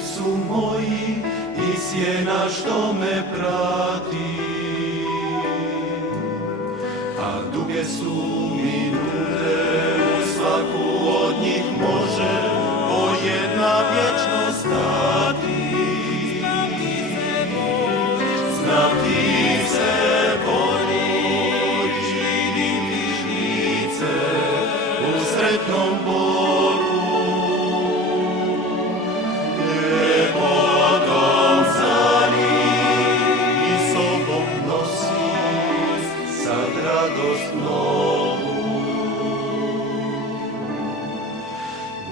su moji i sjena što me prati, a duge su minute, u svaku od njih može po jedna vječnost stati. Znam ti se boriš, vidim tišnice u sretnom boru. Ljepotom zanim i sobom nosi sad radost novu.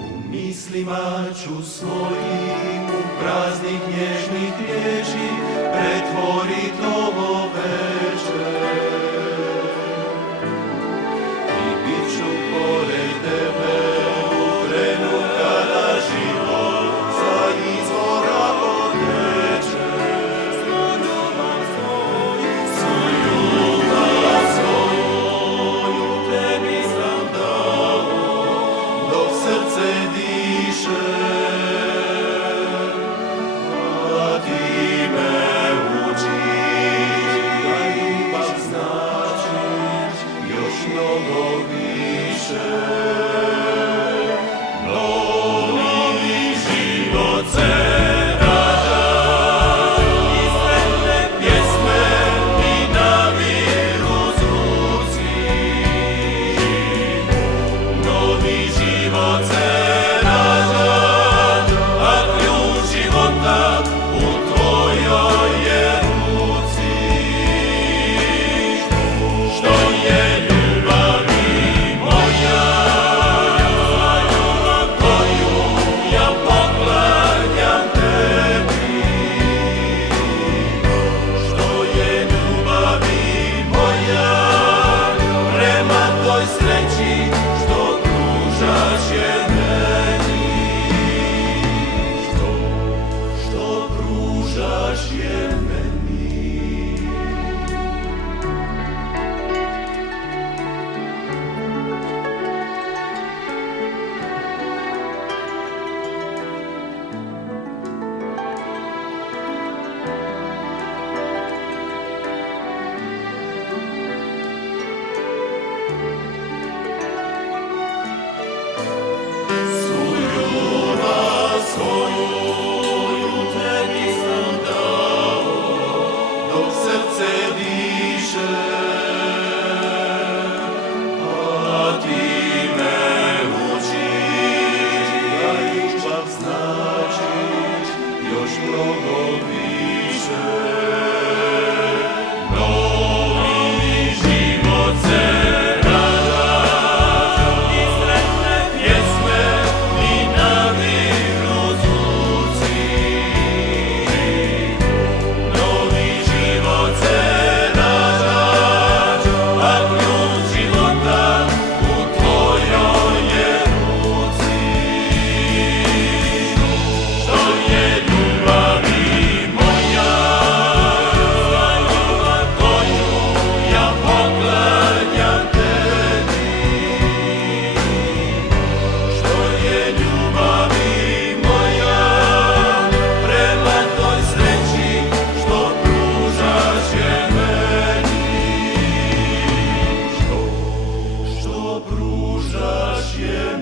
U mislima ću svojim u praznih nježnih riječi pretvorit ovo večer i bit ću pored tebe u trenu kada život sa izvora poteče. Svoju ljubav svoju tebi sam dao dok srce diše, a ti me učiš da ljubav značiš još mnogo više. Novi život se rađa i sretne pjesme i naviru zvuci. Novi život se rađa, a ključ života u tvojoj je ruci. Što je ljubavi moja, koju ja poklanjam tebi. Što je ljubavi moja prema toj sreći što pružaš je meni. Što pružaš je meni. Svu ljubav svoju tebi sam dao dok srce diše, a ti me učiš da ljubav značiš još mnogo više. Novi život se rađa i sretne pjesme i naviru zvuci. Novi život se rađa, a ključ života u tvojoj je ruci. Što je ljubavi moja, koju ja poklanjam tebi. Što je ljubavi moja prema toj sreći što pružaš je meni. Što pružaš je